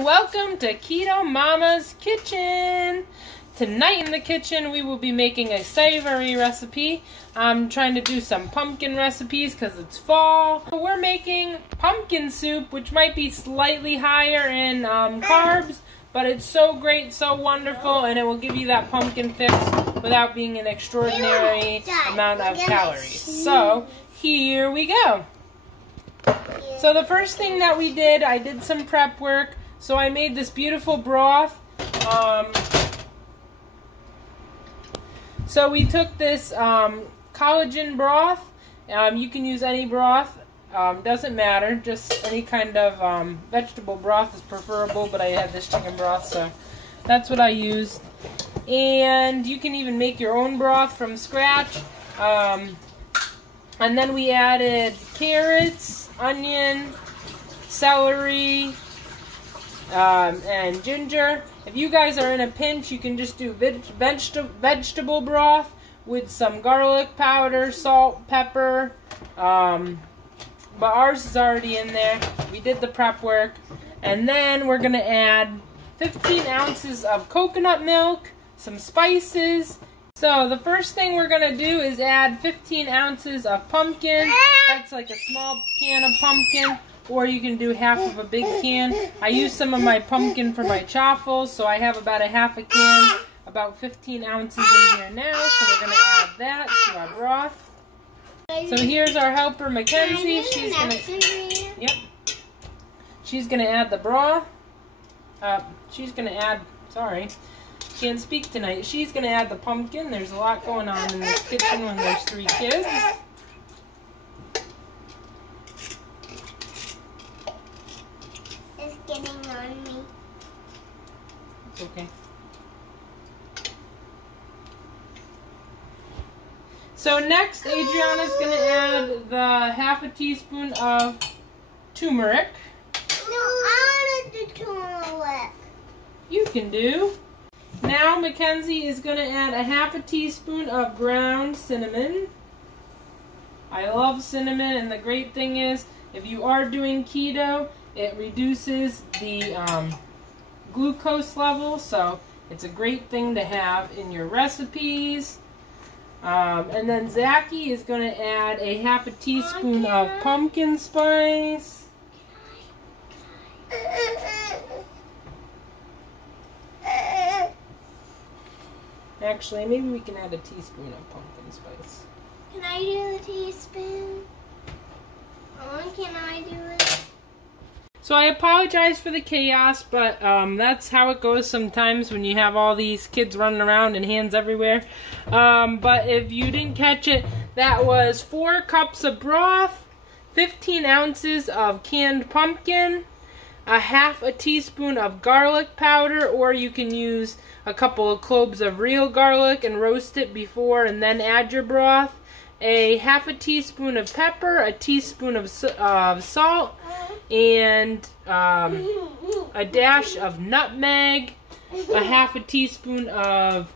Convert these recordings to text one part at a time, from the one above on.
and welcome to Keto Mama's Kitchen. Tonight in the kitchen we will be making a savory recipe. I'm trying to do some pumpkin recipes because it's fall. We're making pumpkin soup, which might be slightly higher in carbs, but it's so great, so wonderful, and it will give you that pumpkin fix without being an extraordinary amount of calories. So here we go. So the first thing that we did, I did some prep work. So I made this beautiful broth. So we took this collagen broth. You can use any broth. Doesn't matter. Just any kind of vegetable broth is preferable. But I had this chicken broth, so that's what I used. And you can even make your own broth from scratch. And then we added carrots, onion, celery, and ginger. If you guys are in a pinch, you can just do vegetable broth with some garlic powder, salt, pepper. But ours is already in there. We did the prep work. And then we're going to add 15 ounces of coconut milk, some spices. So the first thing we're going to do is add 15 ounces of pumpkin. That's like a small can of pumpkin, or you can do half of a big can. I use some of my pumpkin for my chaffles, so I have about a half a can, about 15 ounces in here now. So we're going to add that to our broth. So here's our helper, Mackenzie. She's going to add the broth. Can't speak tonight. She's going to add the pumpkin. There's a lot going on in this kitchen when there's 3 kids. It's getting on me. It's okay. So next, Adriana's going to add the half a teaspoon of turmeric. No, I want to do turmeric. You can do. Now Mackenzie is going to add a half a teaspoon of ground cinnamon. I love cinnamon, and the great thing is, if you are doing keto, it reduces the glucose level, so it's a great thing to have in your recipes. And then Zachy is going to add a half a teaspoon of pumpkin spice. Actually, maybe we can add a teaspoon of pumpkin spice. Can I do the teaspoon? Can I do it? So I apologize for the chaos, but that's how it goes sometimes when you have all these kids running around and hands everywhere. But if you didn't catch it, that was 4 cups of broth, 15 ounces of canned pumpkin, a half a teaspoon of garlic powder, or you can use a couple of cloves of real garlic and roast it before and then add your broth, a half a teaspoon of pepper, a teaspoon of salt, and a dash of nutmeg, a half a teaspoon of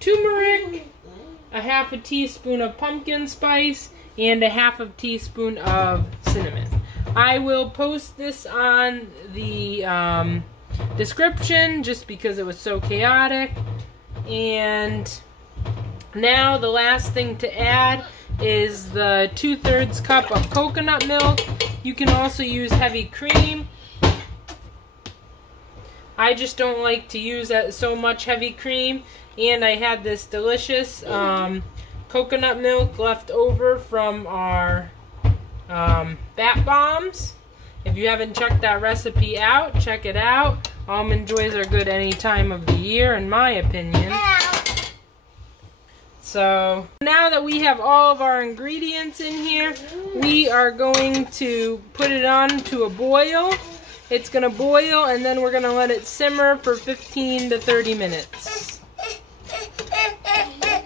turmeric, a half a teaspoon of pumpkin spice, and a half a teaspoon of cinnamon. I will post this on the description just because it was so chaotic. And now the last thing to add is the 2/3 cup of coconut milk. You can also use heavy cream. I just don't like to use so much heavy cream. And I had this delicious coconut milk left over from our bat bombs. If you haven't checked that recipe out, check it out. Almond joys are good any time of the year, in my opinion. So now that we have all of our ingredients in here, we are going to put it on to a boil. It's going to boil, and then we're going to let it simmer for 15 to 30 minutes.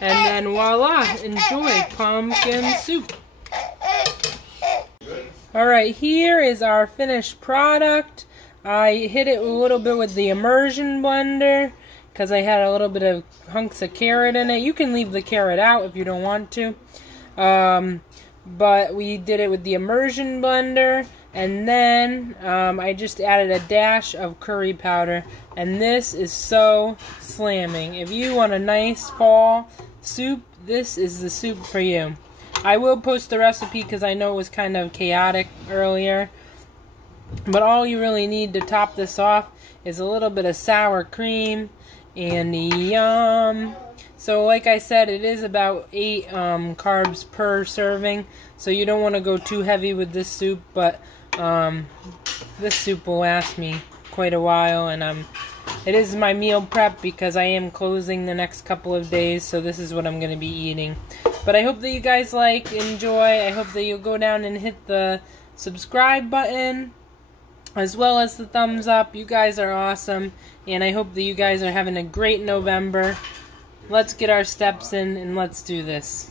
And then voila, enjoy pumpkin soup. Alright, here is our finished product. I hit it a little bit with the immersion blender because I had a little bit of hunks of carrot in it. You can leave the carrot out if you don't want to. But we did it with the immersion blender. And then I just added a dash of curry powder, and this is so slamming. If you want a nice fall soup, this is the soup for you. I will post the recipe because I know it was kind of chaotic earlier. But all you really need to top this off is a little bit of sour cream, and yum. So like I said, it is about 8 carbs per serving, so you don't want to go too heavy with this soup, but this soup will last me quite a while, and it is my meal prep because I am closing the next couple of days, so this is what I'm going to be eating. But I hope that you guys enjoy. I hope that you'll go down and hit the subscribe button, as well as the thumbs up. You guys are awesome, and I hope that you guys are having a great November. Let's get our steps in, and let's do this.